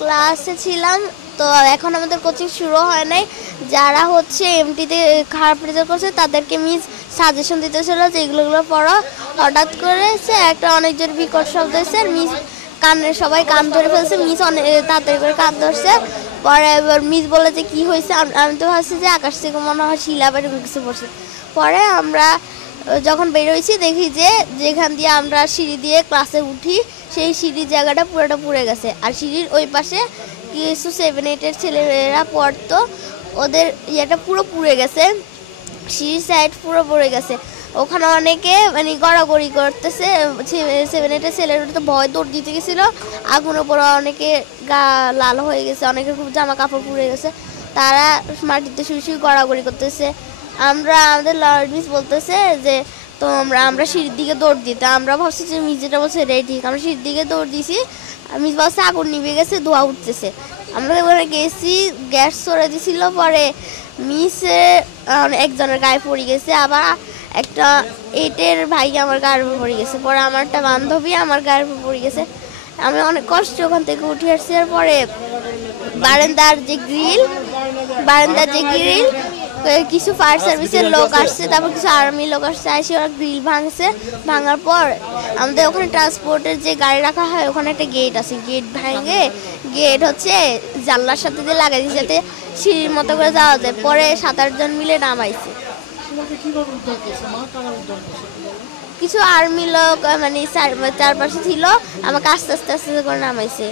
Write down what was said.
ক্লাসে ছিলাম, তো এখন আমাদের কোচিং শুরু হয় নাই। যারা হচ্ছে এমটিতে খারাপ রেজাল্ট করছে তাদেরকে মিস সাজেশন দিতেছিল যে এগুলো পড়ো। হঠাৎ করে একটা অনেক জোর বিকট শব্দ হয়েছে, মিস সবাই কান ধরে ফেলছে। মিস অনেক তাড়াতাড়ি করে কান ধরছে। পরে এবার মিস বলে যে কী হয়েছে, আমি তো ভাবছি যে আকাশ থেকে মনে হয় শিলা বা এরকম কিছু পড়ছে। পরে আমরা যখন বেরোইছি দেখি যে যেখান দিয়ে আমরা সিঁড়ি দিয়ে ক্লাসে উঠি সেই সিঁড়ির জায়গাটা পুরোটা পুড়ে গেছে। আর সিঁড়ির ওই পাশে কিছু 7-8-এর ছেলেরা পড়তো, ওদের ইয়েটা পুরো পুড়ে গেছে, সিঁড়ির সাইড পুরো পড়ে গেছে। ওখানে অনেকে মানে গড়াগড়ি করতেছে। 7-8-এর ছেলেরা তো ভয় দৌড় দিতে গেছিলো, আগুনের পরে অনেকে গা লাল হয়ে গেছে, অনেকের খুব জামা কাপড় পুড়ে গেছে। তারা মাটিতে শুয়ে শুয়ে গড়াগড়ি করতেছে। আমাদের লর্ড মিস বলতেছে যে তো আমরা সিঁড়ির দিকে দৌড় দিতে, আমরা ভাবছি যে মিস যেটা বলছে এটাই ঠিক। আমরা সিঁড়ির দিকে দৌড় দিয়েছি, মিস বলছে আগুন নিভে গেছে, ধোঁয়া উঠতেছে। আমরা এবারে গেছি, গ্যাস সরে দিয়েছিল। পরে মিসে একজনের গায়ে পড়ে গেছে, আবার একটা 8-এর ভাই আমার গায়ের উপর পড়ে গেছে। পরে আমার একটা বান্ধবী আমার গায়ের উপর পড়ে গেছে। আমি অনেক কষ্ট ওখান থেকে উঠে আসছি। আর পরে বারান্দার যে গ্রিল কিছু ফায়ার সার্ভিসের লোক আসছে, তারপর কিছু আর্মি লোক আসছে, এসে ওরা গ্রিল ভাঙছে। ভাঙার পর আমাদের ওখানে ট্রান্সপোর্টের যে গাড়ি রাখা হয় ওখানে একটা গেট আছে, গেট ভাঙে গেট হচ্ছে জানলার সাথে দিয়ে লাগাই দিয়েছে যাতে সিঁড়ির মতো করে যাওয়া যায়। পরে 7-8 জন মিলে নামাইছে। কিছু আর্মি লোক মানে চারপাশে ছিল, আমাকে আস্তে আস্তে করে নামাইছে।